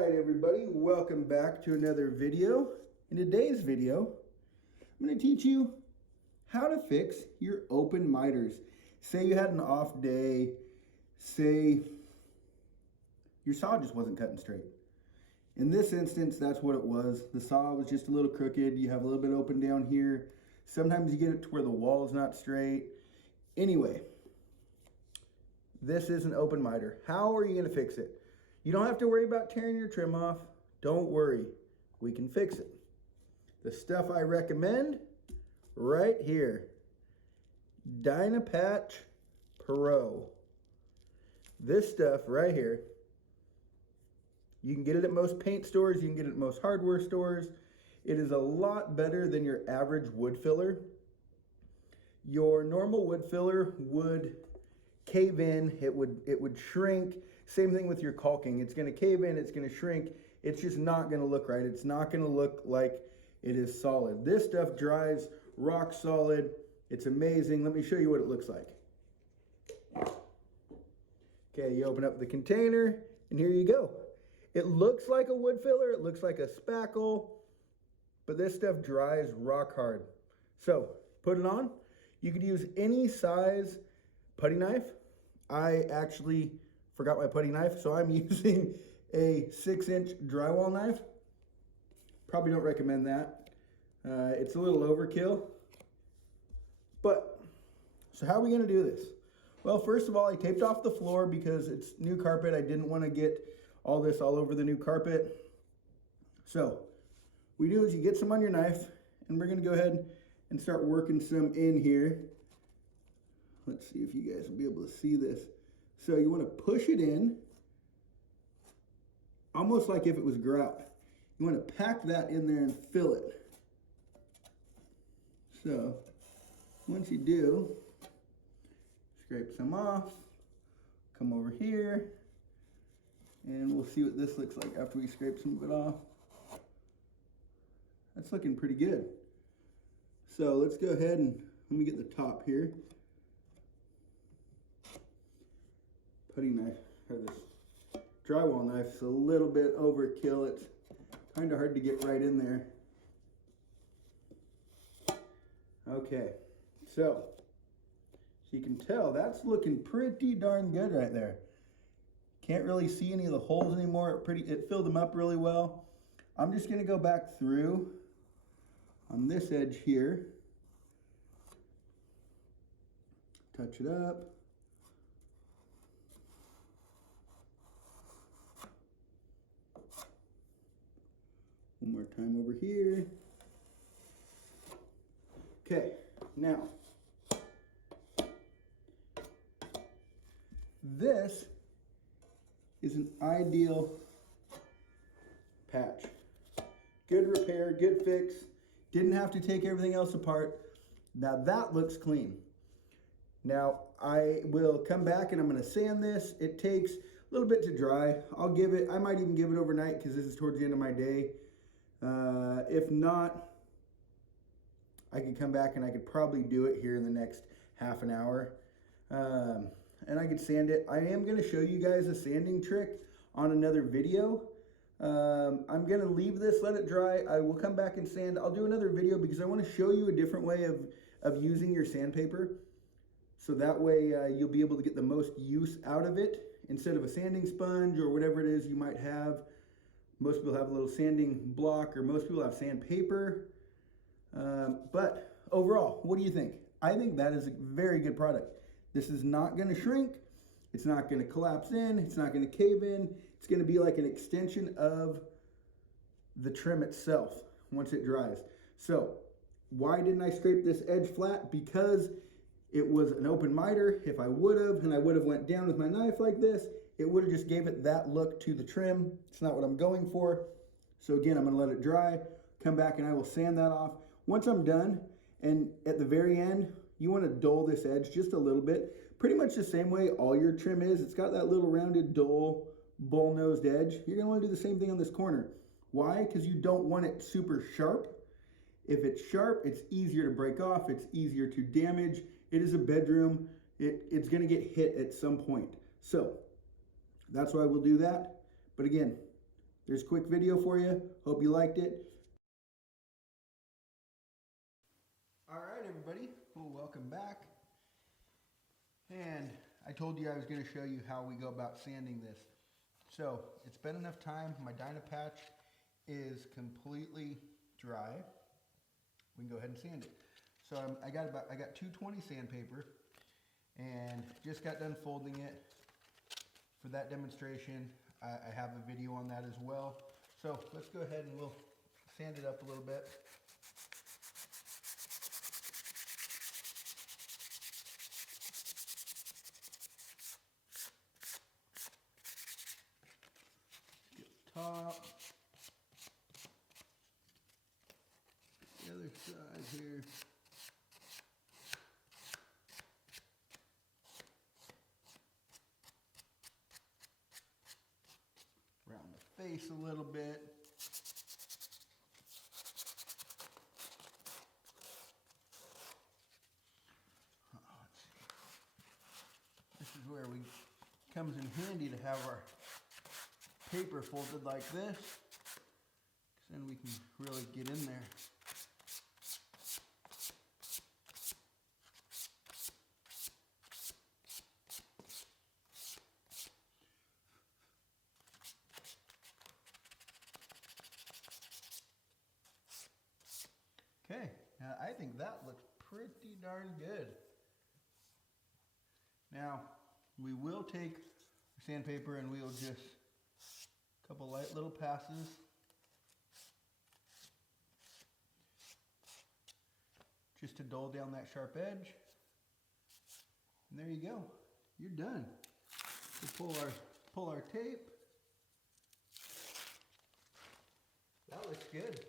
right, everybody, welcome back to another video. In today's video, I'm going to teach you how to fix your open miters. Say you had an off day, say your saw just wasn't cutting straight. In this instance, that's what it was. The saw was just a little crooked. You have a little bit open down here. Sometimes you get it to where the wall is not straight. Anyway, this is an open miter. How are you going to fix it? You don't have to worry about tearing your trim off. Don't worry, we can fix it. The stuff I recommend right here, Dynapatch Pro. This stuff right here, you can get it at most paint stores, you can get it at most hardware stores. It is a lot better than your average wood filler. Your normal wood filler would cave in, it would shrink. Same thing with your caulking. It's going to cave in, it's going to shrink. It's just not going to look right. It's not going to look like it is solid. This stuff dries rock solid. It's amazing. Let me show you what it looks like. Okay, you open up the container and here you go. It looks like a wood filler. It looks like a spackle, but this stuff dries rock hard. So put it on. You could use any size putty knife. I actually forgot my putty knife, so I'm using a 6-inch drywall knife. Probably don't recommend that. It's a little overkill. But, so how are we gonna do this? Well, first of all, I taped off the floor because it's new carpet. I didn't wanna get all this all over the new carpet. So, what you do is you get some on your knife, and we're gonna go ahead and start working some in here. Let's see if you guys will be able to see this. So you want to push it in, almost like if it was grout. You want to pack that in there and fill it. So once you do, scrape some off, come over here, and we'll see what this looks like after we scrape some of it off. That's looking pretty good. So let's go ahead and let me get the top here. Putty knife, or this drywall knife, is a little bit overkill. It's kind of hard to get right in there. Okay, so you can tell that's looking pretty darn good right there. Can't really see any of the holes anymore. It filled them up really well. I'm just gonna go back through on this edge here, touch it up. One more time over here. Okay, now, this is an ideal patch. Good repair, good fix. Didn't have to take everything else apart. Now that looks clean. Now I will come back and I'm gonna sand this. It takes a little bit to dry. I might even give it overnight because this is towards the end of my day. If not, I could come back and I could probably do it here in the next half an hour. And I could sand it. I am going to show you guys a sanding trick on another video. I'm going to leave this, let it dry. I will come back and sand. I'll do another video because I want to show you a different way of using your sandpaper. So that way you'll be able to get the most use out of it instead of a sanding sponge or whatever it is you might have. Most people have a little sanding block, or most people have sandpaper. But overall, what do you think? I think that is a very good product. This is not going to shrink. It's not going to collapse in. It's not going to cave in. It's going to be like an extension of the trim itself once it dries. So why didn't I scrape this edge flat? Because it was an open miter. If I would have, and I would have went down with my knife like this, it would have just gave it that look to the trim. It's not what I'm going for. So again, I'm going to let it dry, come back and I will sand that off. Once I'm done, and at the very end, you want to dull this edge just a little bit. Pretty much the same way all your trim is. It's got that little rounded, dull, bull-nosed edge. You're going to want to do the same thing on this corner. Why? Because you don't want it super sharp. If it's sharp, it's easier to break off. It's easier to damage. It is a bedroom. It's going to get hit at some point. So that's why we'll do that. But again, There's a quick video for you. Hope you liked it. All right, everybody. Well, welcome back. And I told you I was going to show you how we go about sanding this. So it's been enough time. My Dynapatch is completely dry. We can go ahead and sand it. So I got 220 sandpaper, and just got done folding it for that demonstration. I have a video on that as well. So let's go ahead and we'll sand it up a little bit. Get the top. The other side here. Around the face a little bit. Let's see. This is where we comes in handy to have our paper folded like this, because then we can really get in there. Okay, now I think that looks pretty darn good. Now, we will take sandpaper and we'll just, a couple light little passes. Just to dull down that sharp edge. And there you go, you're done. We'll pull our tape. That looks good.